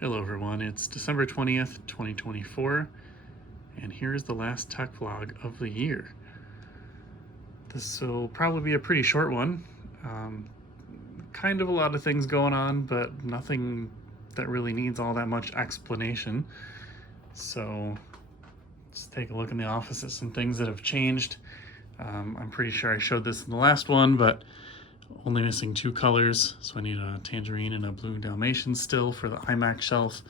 Hello everyone, it's December 20th, 2024, and here's the last tech vlog of the year. This will probably be a pretty short one. Kind of a lot of things going on, but nothing that really needs all that much explanation. So let's take a look in the office at some things that have changed. I'm pretty sure I showed this in the last one, but only missing two colors, so I need a tangerine and a blue Dalmatian still for the iMac shelf.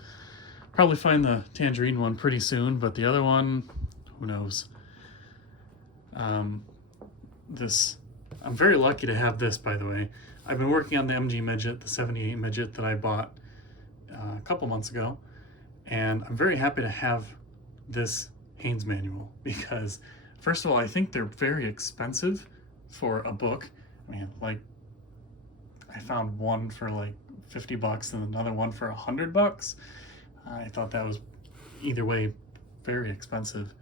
Probably find the tangerine one pretty soon, but the other one, who knows. I'm very lucky to have this, by the way. I've been working on the MG Midget, the 78 Midget that I bought a couple months ago, and I'm very happy to have this Haynes manual because, first of all, I think they're very expensive for a book. Man, like, I found one for like 50 bucks and another one for $100. I thought that was either way very expensive,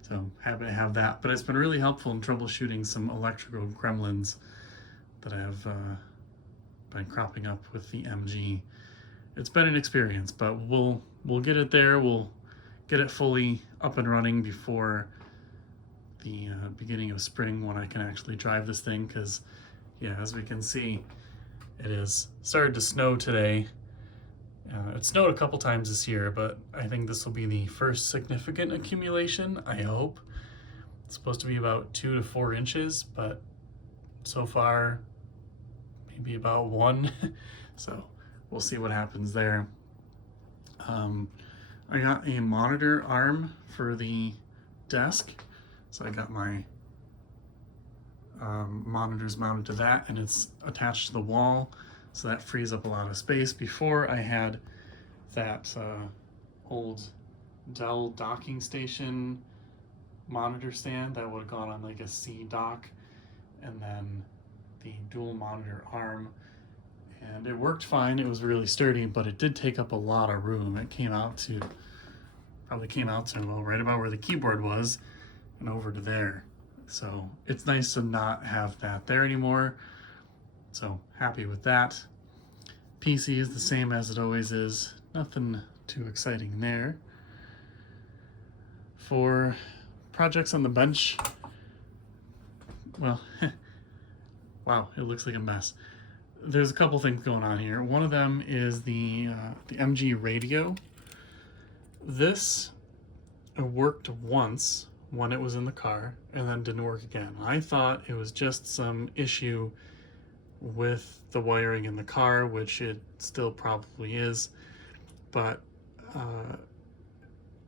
so happy to have that. But it's been really helpful in troubleshooting some electrical gremlins that have been cropping up with the MG. It's been an experience, but we'll get it there. We'll get it fully up and running before the beginning of spring when I can actually drive this thing, because yeah, as we can see, it has started to snow today. It snowed a couple times this year, but I think this will be the first significant accumulation, I hope. It's supposed to be about 2 to 4 inches, but so far, maybe about 1. So we'll see what happens there. I got a monitor arm for the desk. So I got my monitors mounted to that, and it's attached to the wall, so that frees up a lot of space. Before, I had that old Dell docking station monitor stand that would have gone on like a C dock, and then the dual monitor arm, and it worked fine. It was really sturdy, but it did take up a lot of room. It probably came out to well, right about where the keyboard was and over to there. So it's nice to not have that there anymore. So happy with that. PC is the same as it always is. Nothing too exciting there. For projects on the bench, well, wow, it looks like a mess. There's a couple things going on here. One of them is the MG radio. This worked once when it was in the car and then didn't work again. I thought it was just some issue with the wiring in the car, which it still probably is, but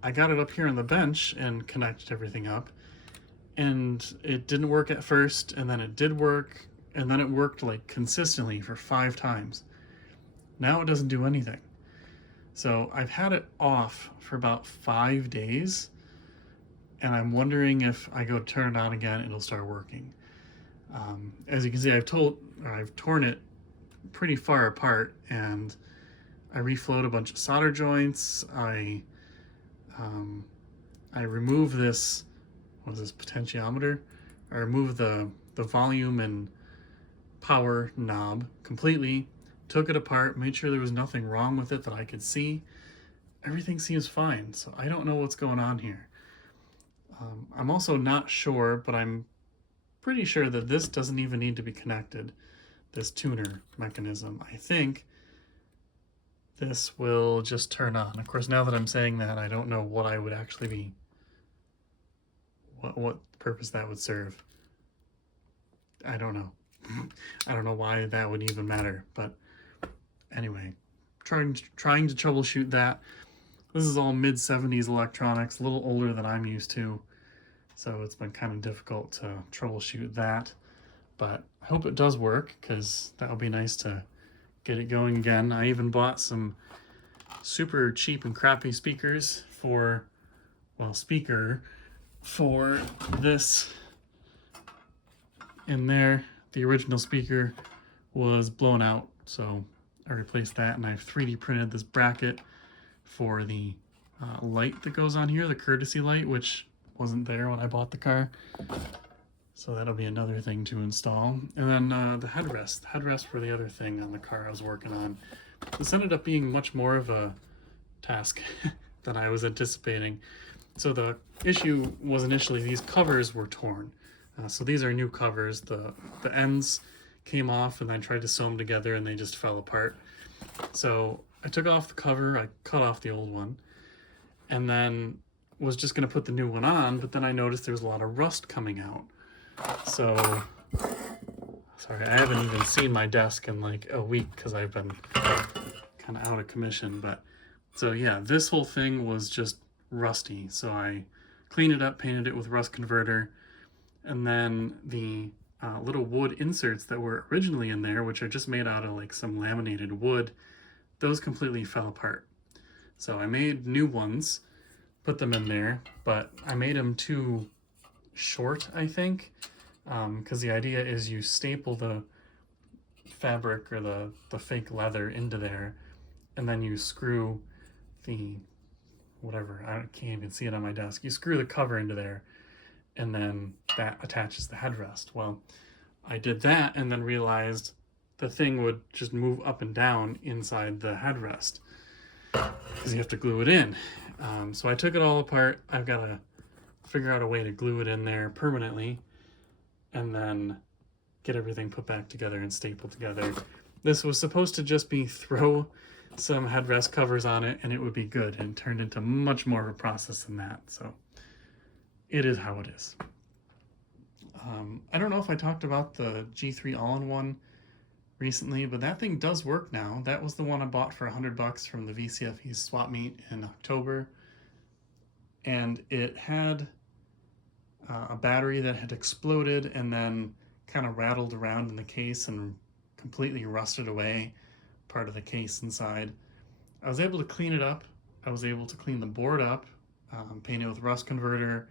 I got it up here on the bench and connected everything up, and it didn't work at first, and then it did work, and then it worked like consistently for 5 times. Now it doesn't do anything. So I've had it off for about 5 days, and I'm wondering if I go turn it on again, it'll start working. As you can see, I've torn it pretty far apart, and I reflowed a bunch of solder joints. I removed this, what is this, potentiometer? I removed the volume and power knob completely, took it apart, made sure there was nothing wrong with it that I could see. Everything seems fine, so I don't know what's going on here. I'm also not sure, but I'm pretty sure that this doesn't even need to be connected, this tuner mechanism. I think this will just turn on. Of course, now that I'm saying that, I don't know what I would actually be, what purpose that would serve. I don't know. I don't know why that would even matter, but anyway, trying to troubleshoot that. This is all mid-70s electronics, a little older than I'm used to, so it's been kind of difficult to troubleshoot that, but I hope it does work, because that would be nice to get it going again. I even bought some super cheap and crappy speakers for this in there. The original speaker was blown out, so I replaced that, and I've 3D printed this bracket for the light that goes on here, the courtesy light, which wasn't there when I bought the car. So that'll be another thing to install. And then the headrest for the other thing on the car I was working on. This ended up being much more of a task than I was anticipating. So the issue was initially these covers were torn. So these are new covers. The ends came off and I tried to sew them together and they just fell apart. So I took off the cover, I cut off the old one, and then was just going to put the new one on, but then I noticed there was a lot of rust coming out. So, sorry, I haven't even seen my desk in like a week because I've been kind of out of commission. But so yeah, this whole thing was just rusty. So I cleaned it up, painted it with rust converter, and then the little wood inserts that were originally in there, which are just made out of like some laminated wood, those completely fell apart. So I made new ones, put them in there, but I made them too short, I think, because the idea is you staple the fabric or the fake leather into there, and then you screw the whatever, I can't even see it on my desk, you screw the cover into there, and then that attaches the headrest. Well, I did that and then realized the thing would just move up and down inside the headrest because you have to glue it in. So I took it all apart. I've got to figure out a way to glue it in there permanently and then get everything put back together and stapled together. This was supposed to just be throw some headrest covers on it and it would be good, and turned into much more of a process than that. So it is how it is. I don't know if I talked about the G3 all-in-one recently, but that thing does work now. That was the one I bought for $100 from the VCFE swap meet in October. And it had a battery that had exploded and then kind of rattled around in the case and completely rusted away part of the case inside. I was able to clean it up. I was able to clean the board up, paint it with rust converter,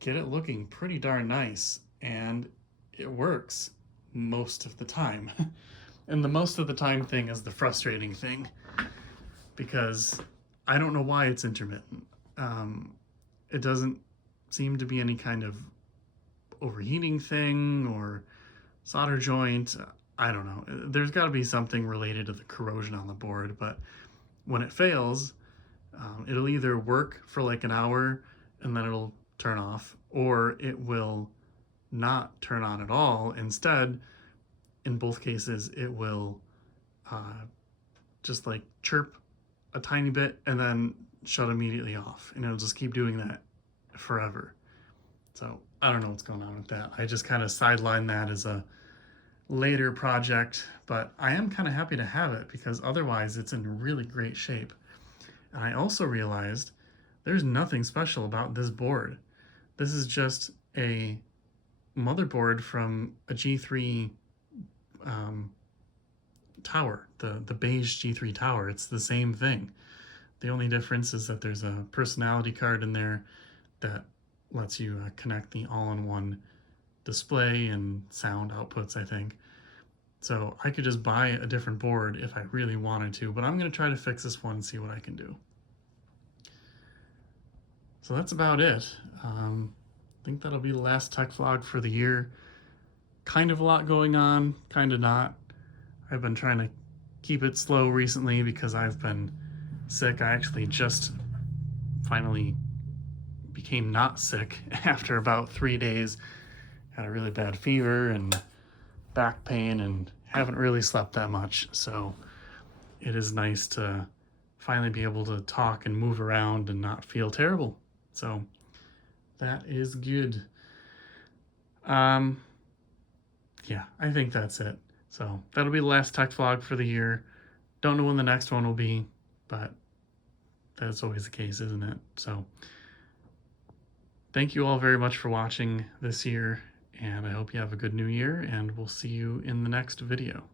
get it looking pretty darn nice, and it works most of the time. And the most of the time thing is the frustrating thing, because I don't know why it's intermittent. It doesn't seem to be any kind of overheating thing or solder joint. I don't know. There's got to be something related to the corrosion on the board, but when it fails, it'll either work for like an hour and then it'll turn off, or it will not turn on at all. Instead, in both cases, it will just like chirp a tiny bit and then shut immediately off, and it'll just keep doing that forever. So I don't know what's going on with that. I just kind of sidelined that as a later project, but I am kind of happy to have it because otherwise it's in really great shape. And I also realized there's nothing special about this board. This is just a motherboard from a G3 tower, the beige G3 tower. It's the same thing. The only difference is that there's a personality card in there that lets you connect the all-in-one display and sound outputs, I think. So I could just buy a different board if I really wanted to, but I'm going to try to fix this one and see what I can do. So that's about it. I think that'll be the last tech vlog for the year. Kind of a lot going on, kind of not. I've been trying to keep it slow recently because I've been sick. I actually just finally became not sick after about 3 days. Had a really bad fever and back pain and haven't really slept that much. So it is nice to finally be able to talk and move around and not feel terrible. So that is good. Yeah, I think that's it. So that'll be the last tech vlog for the year. Don't know when the next one will be, but that's always the case, isn't it? So thank you all very much for watching this year, and I hope you have a good new year, and we'll see you in the next video.